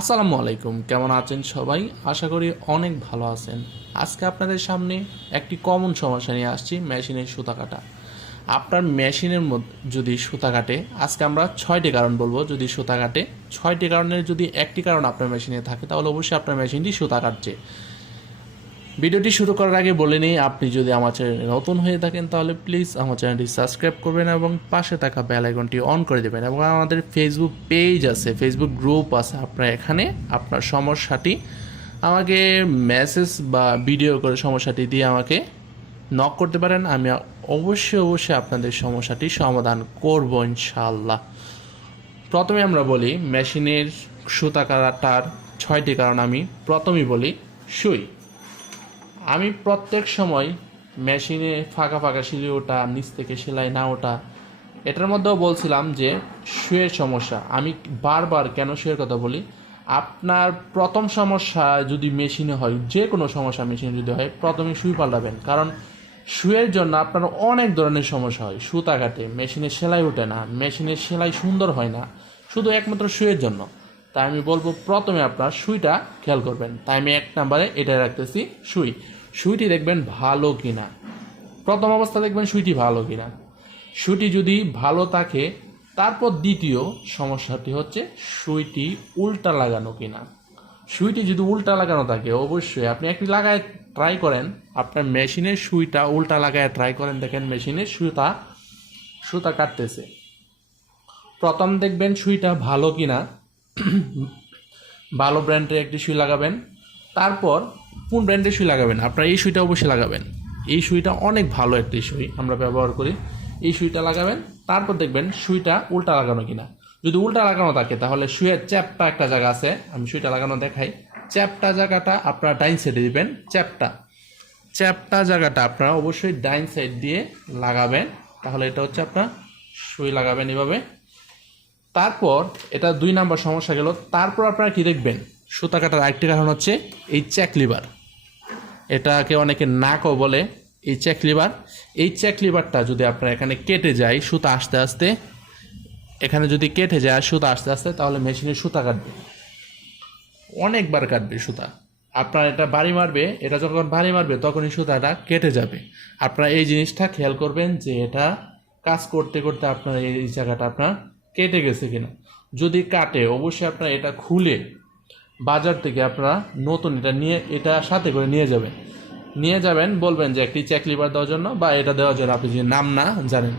আসসালামু আলাইকুম, কেমন আছেন সবাই? আশা করি অনেক ভালো আছেন। আজকে আপনাদের সামনে একটি কমন সমস্যা নিয়ে আসছি, মেশিনের সুতা কাটা। আপনার মেশিনের মধ্যে যদি সুতা কাটে, আজকে আমরা ছয়টি কারণ বলব। যদি সুতা কাটে, ছয়টি কারণের যদি একটি কারণ আপনার মেশিনে থাকে, তাহলে অবশ্যই আপনার মেশিনটি সুতা কাটছে। ভিডিওটি শুরু করার আগে বলে নিই, আপনি যদি আমার চ্যানেলে নতুন হয়ে থাকেন, তাহলে প্লিজ আমার চ্যানেলটি সাবস্ক্রাইব করবেন এবং পাশে থাকা বেল আইকনটি অন করে দেবেন। এবং আমাদের ফেসবুক পেজ আছে ফেসবুক গ্রুপ আছে। আপনার এখানে আপনার সমস্যাটি আমাকে মেসেজ বা ভিডিও করে সমস্যাটি দিয়ে আমাকে নক করতে পারেন। আমি অবশ্যই অবশ্যই আপনাদের সমস্যাটি সমাধান করব ইনশাআল্লাহ। প্রথমে আমরা বলি, মেশিনের সুতা কাটার ছয়টি কারণ আমি প্রথমেই বলি, সুই। আমি প্রত্যেক সময় মেশিনে ফাঁকা ফাঁকা সিলি ওঠা, নিচ থেকে সেলাই না ওঠা, এটার মধ্যেও বলছিলাম যে শুয়ের সমস্যা। আমি বারবার কেন শুয়ের কথা বলি? আপনার প্রথম সমস্যা যদি মেশিনে হয়, যে কোনো সমস্যা মেশিনে যদি হয়, প্রথমে সুই পাল্টাবেন। কারণ শুয়ের জন্য আপনার অনেক ধরনের সমস্যা হয়। সুতা কাটে, মেশিনে সেলাই ওঠে না মেশিনের সেলাই সুন্দর হয় না, শুধু একমাত্র শুয়ের জন্য। তাই আমি বলব প্রথমে আপনার সুইটা খেয়াল করবেন। তাই আমি এক নাম্বারে এটা রাখতেছি সুই সুইটি দেখবেন ভালো কিনা। প্রথম অবস্থা দেখবেন সুইটি ভালো কিনা। সুইটি যদি ভালো থাকে, তারপর দ্বিতীয় সমস্যাটি হচ্ছে সুইটি উল্টা লাগানো কিনা। সুইটি যদি উল্টা লাগানো থাকে, অবশ্যই আপনি একটি লাগায় ট্রাই করেন। আপনার মেশিনের সুইটা উল্টা লাগায় ট্রাই করেন। দেখেন মেশিনের সুতা সুতা কাটতেছে। প্রথম দেখবেন সুইটা ভালো কিনা। ভালো ব্র্যান্ডের একটি সুই লাগাবেন। তারপর কোন ব্র্যান্ডের সুই লাগাবেন? আপনার এই সুইটা অবশ্যই লাগাবেন। এই সুইটা অনেক ভালো একটি সুই আমরা ব্যবহার করি। এই সুইটা লাগাবেন, তারপর দেখবেন সুইটা উল্টা লাগানো কিনা। যদি উল্টা লাগানো থাকে, তাহলে সুইয়ের চ্যাপটা একটা জায়গা আছে, আমি সুইটা লাগানো দেখাই। চ্যাপটা জায়গাটা আপনারা ডাইন সাইডে দিবেন, চ্যাপটা। চ্যাপটা জায়গাটা আপনারা অবশ্যই ডাইন সাইড দিয়ে লাগাবেন, তাহলে এটা হচ্ছে আপনার সুই লাগাবেন এভাবে। তারপর, এটা দুই নাম্বার সমস্যা গেল, তারপর আপনারা কি দেখবেন? সুতা কাটার আরেকটি কারণ হচ্ছে এই চেক লিভার এটাকে অনেকে নাকও বলে এই চেক লিভার এই চেক লিভারটা যদি আপনার এখানে কেটে যায়, সুতা আস্তে আস্তে, এখানে যদি কেটে যায় সুতা আস্তে আস্তে, তাহলে মেশিনে সুতা কাটবে। অনেকবার কাটবে সুতা। আপনার এটা বাড়ি মারবে, এটা যখন বাড়ি মারবে, তখনই সুতাটা কেটে যাবে। আপনারা এই জিনিসটা খেয়াল করবেন যে এটা কাজ করতে করতে আপনার এই জায়গাটা আপনার কেটে গেছে কিনা। যদি কাটে, অবশ্যই আপনার এটা খুলে বাজার থেকে আপনারা নতুন এটা নিয়ে, এটা সাথে করে নিয়ে যাবেন। নিয়ে যাবেন, বলবেন যে একটি চেক লিভার দেওয়ার জন্য বা এটা দেওয়ার জন্য আপনি যদি নাম না জানেন।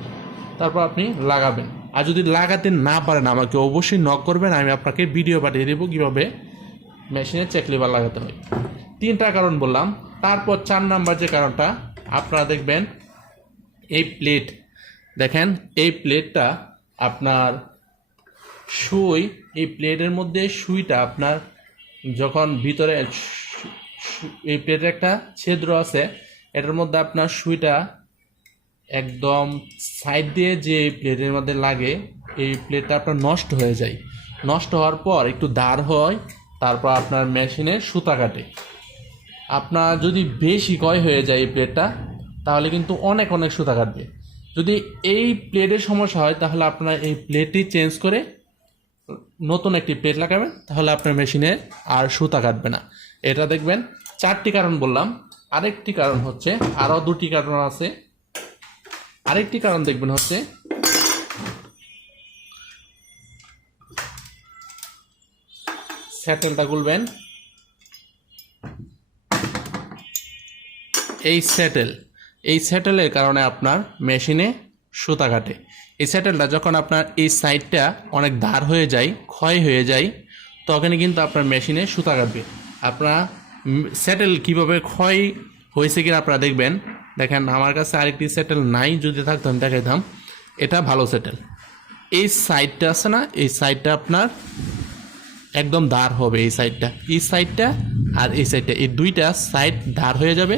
তারপর আপনি লাগাবেন। আর যদি লাগাতে না পারেন আমাকে অবশ্যই নক করবেন, আমি আপনাকে ভিডিও পাঠিয়ে দেবো কীভাবে মেশিনে চেক লিভার লাগাতে হয়। তিনটা কারণ বললাম। তারপর চার নাম্বার যে কারণটা, আপনারা দেখবেন এই প্লেট দেখেন এই প্লেটটা আপনার সুই, এই প্লেটের মধ্যে সুইটা আপনার যখন ভিতরে এই প্লেটের একটা ছিদ্র আছে, এটার মধ্যে আপনার সুইটা একদম সাইড দিয়ে যে প্লেটের মধ্যে লাগে, এই প্লেটটা আপনার নষ্ট হয়ে যায়। নষ্ট হওয়ার পর একটু দাঁড় হয়, তারপর আপনার মেশিনে সুতা কাটে। আপনার যদি বেশি কয় হয়ে যায় এই প্লেটটা, তাহলে কিন্তু অনেক অনেক সুতা কাটবে। যদি এই প্লেটের সমস্যা হয়, তাহলে আপনার এই প্লেটটি চেঞ্জ করে নতুন একটি প্লেট লাগাবেন, তাহলে আপনার মেশিনে আর সুতা কাটবে না। এটা দেখবেন, চারটি কারণ বললাম। আরেকটি কারণ হচ্ছে আরও দুটি কারণ আছে। আরেকটি কারণ দেখবেন হচ্ছে, স্যাটেলটা খুলবেন। এই স্যাটেল, এই স্যাটেলের কারণে আপনার মেশিনে সুতা কাটে। এই স্যাটেলটা যখন আপনার এই সাইডটা অনেক ধার হয়ে যায়, ক্ষয় হয়ে যায়, তখনই কিন্তু আপনার মেশিনে সুতা কাটবে। আপনার স্যাটেল কীভাবে ক্ষয় হয়েছে কিনা আপনারা দেখবেন। দেখেন, আমার কাছে আরেকটি স্যাটেল নাই, যদি থাকতো আমি দেখাইতাম। এটা ভালো স্যাটেল এই সাইডটা আছে না, এই সাইডটা আপনার একদম ধার হবে এই সাইডটা এই সাইডটা আর এই সাইডটা এই দুইটা সাইড ধার হয়ে যাবে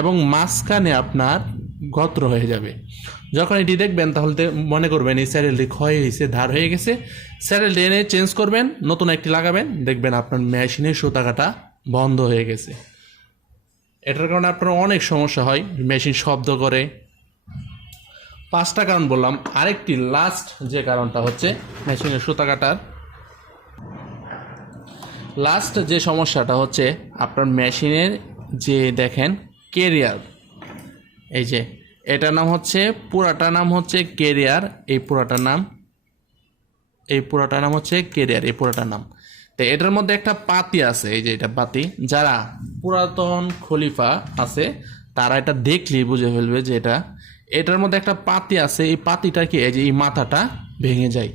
এবং মাঝখানে আপনার গত্র হয়ে যাবে। যখন এটি দেখবেন, তাহলে মনে করবেন এই স্যারেলটি ক্ষয় হয়েছে, ধার হয়ে গেছে। স্যারেলটি এনে চেঞ্জ করবেন, নতুন একটি লাগাবেন, দেখবেন আপনার মেশিনে সুতা কাটা বন্ধ হয়ে গেছে। এটার কারণে আপনার অনেক সমস্যা হয়, মেশিন শব্দ করে। পাঁচটা কারণ বললাম, আরেকটি লাস্ট যে কারণটা হচ্ছে মেশিনের সুতা কাটার লাস্ট যে সমস্যাটা হচ্ছে, আপনার মেশিনের যে দেখেন কেরিয়ার এই যে, এটার নাম হচ্ছে, পুরাটার নাম হচ্ছে কেরিয়ার, এই পুরাটার নাম, এই পুরাটার নাম হচ্ছে কেরিয়ার, এই পুরাটার নাম। তো এটার মধ্যে একটা পাতি আছে, এই যে এটা পাতি, যারা পুরাতন খলিফা আছে, তারা এটা দেখলেই বুঝে ফেলবে যে এটা, এটার মধ্যে একটা পাতি আছে, এই পাতিটা কি, এই যে এই মাথাটা ভেঙে যায়।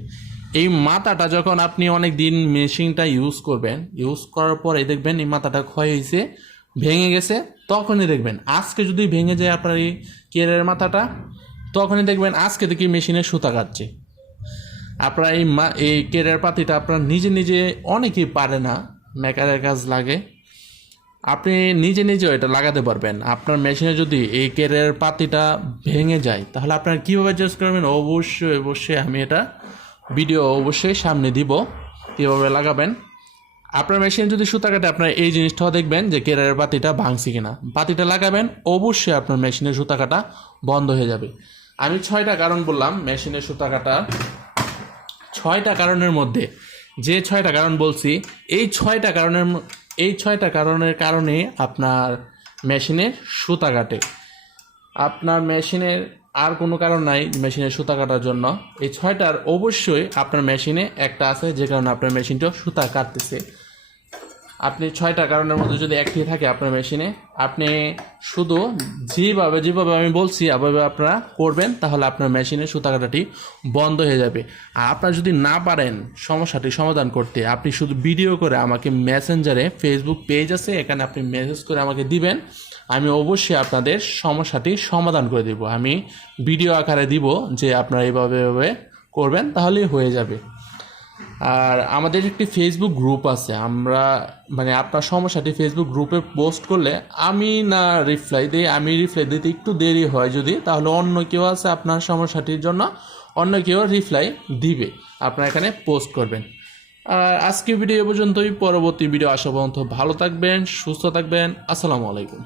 এই মাথাটা যখন আপনি অনেক দিন মেশিনটা ইউজ করবেন ইউজ করার পরে দেখবেন এই মাথাটা ক্ষয় হয়েছে ভেঙে গেছে তখনই দেখবেন, আজকে যদি ভেঙে যায় আপনার এই কেরের মাথাটা, তখনই দেখবেন আজকে থেকে মেশিনে সুতা কাটছে। আপনার এই মা, এই কেরের পাতিটা আপনার নিজে নিজে অনেকেই পারে না, মেকারের কাজ লাগে। আপনি নিজে নিজেও এটা লাগাতে পারবেন। আপনার মেশিনে যদি এই কেরের পাতিটা ভেঙে যায়, তাহলে আপনারা কীভাবে চেঞ্জ করবেন? অবশ্যই অবশ্যই আমি এটা ভিডিও অবশ্যই সামনে দিব, কীভাবে লাগাবেন। আপনার মেশিনে যদি সুতা কাটে, আপনার এই জিনিসটাও দেখবেন যে কেরারের পাতিটা ভাঙছে কিনা। পাতিটা লাগাবেন, অবশ্যই আপনার মেশিনের সুতা কাটা বন্ধ হয়ে যাবে। আমি ছয়টা কারণ বললাম মেশিনের সুতা কাটা। ছয়টা কারণের মধ্যে, যে ছয়টা কারণ বলছি, এই ছয়টা কারণের এই ছয়টা কারণের কারণে আপনার মেশিনের সুতা কাটে। আপনার মেশিনের আর কোনো কারণ নাই মেশিনের সুতা কাটার জন্য। এই ছয়টার অবশ্যই আপনার মেশিনে একটা আছে, যে কারণে আপনার মেশিনটা সুতা কাটতেছে। আপনি ছয়টা কারণের মধ্যে যদি একটি থাকে আপনার মেশিনে, আপনি শুধু যেভাবে যেভাবে আমি বলছি এভাবে আপনারা করবেন, তাহলে আপনার মেশিনে সুতা কাটাটি বন্ধ হয়ে যাবে। আর আপনারা যদি না পারেন সমস্যাটি সমাধান করতে, আপনি শুধু ভিডিও করে আমাকে মেসেঞ্জারে ফেসবুক পেজ আছে, এখানে আপনি মেসেজ করে আমাকে দিবেন। আমি অবশ্যই আপনাদের সমস্যাটি সমাধান করে দেব। আমি ভিডিও আকারে দিব যে আপনারা এইভাবে এভাবে করবেন, তাহলেই হয়ে যাবে। আর আমাদের একটি ফেসবুক গ্রুপ আছে, আমরা মানে আপনার সমস্যাটি ফেসবুক গ্রুপে পোস্ট করলে আমি না রিপ্লাই দিই, আমি রিপ্লাই দিতে একটু দেরি হয় যদি, তাহলে অন্য কেউ আছে আপনার সমস্যাটির জন্য, অন্য কেউ রিপ্লাই দিবে, আপনার এখানে পোস্ট করবেন। আর আজকে ভিডিও পর্যন্তই, পরবর্তী ভিডিও আসা পর্যন্ত ভালো থাকবেন, সুস্থ থাকবেন, আসসালামু আলাইকুম।